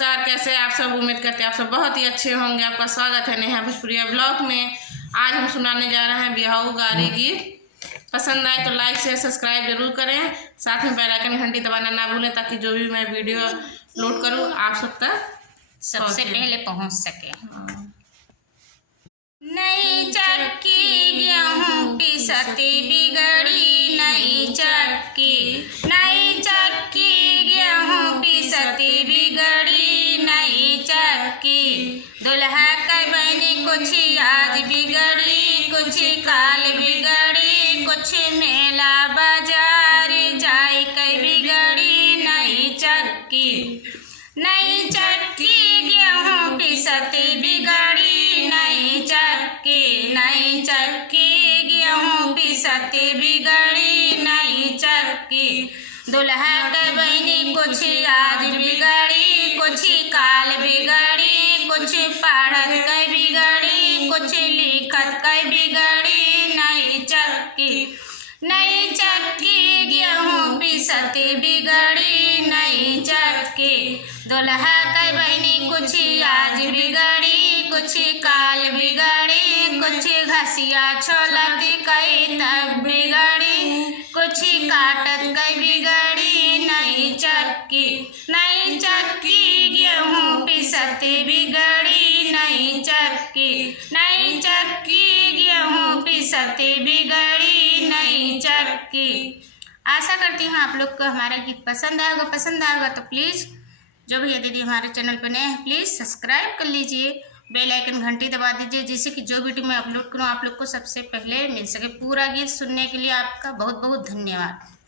नमस्कार, कैसे आप सब। उम्मीद करते हैं आप सब बहुत ही अच्छे होंगे। आपका स्वागत है नेहा भोजपुरिया ब्लॉग में। आज हम सुनाने जा रहे हैं बिहाऊ गारी गीत। पसंद आए तो लाइक शेयर सब्सक्राइब जरूर करें, साथ में बेल आइकन घंटी दबाना ना भूलें ताकि जो भी मैं वीडियो अपलोड करूं आप सब तक सबसे पहले पहुंच सके। नई चक्की गेहूं पिसती बिगड़ी, नई चक्की गेहूं पिसती बिगड़ी, नई चक्की दुल्हा के बनी कुछ आज बिगड़ी, कुछ काल बिगड़ी, कुछ मेला बाजार जाए के बिगड़ी, नई चक्की गेहूं पिसती बिगड़ी, नई चक्की गेहूं पिसती बिगड़ी, नई चक्की दुल्हा के बहनी कुछ आज बिगड़ी, कुछ काल बिगड़ी, कुछ पढ़त के बिगड़ी, कुछ लिखत के बिगड़ी, नई चक्की गेहूं पिसती बिगड़ी, नई चक्की दुल्हा के बहनी कुछ आज बिगड़ी, कुछ काल बिगड़ी, कुछ घसिया छोलत कई तब बिगड़ी, कुछ काटत कई बिगड़ी, नई चक्की गेहूं पिसती बिगड़ी, नई चक्की गेहूं पिसती बिगड़ी, नई चक्की। आशा करती हूँ आप लोग को हमारा गीत पसंद आएगा तो प्लीज़ जो भी दीदी हमारे चैनल पर नए हैं प्लीज़ सब्सक्राइब कर लीजिए, बेल आइकन घंटी दबा दीजिए, जिससे कि जो वीडियो मैं अपलोड करूँ आप लोग को सबसे पहले मिल सके। पूरा गीत सुनने के लिए आपका बहुत बहुत धन्यवाद।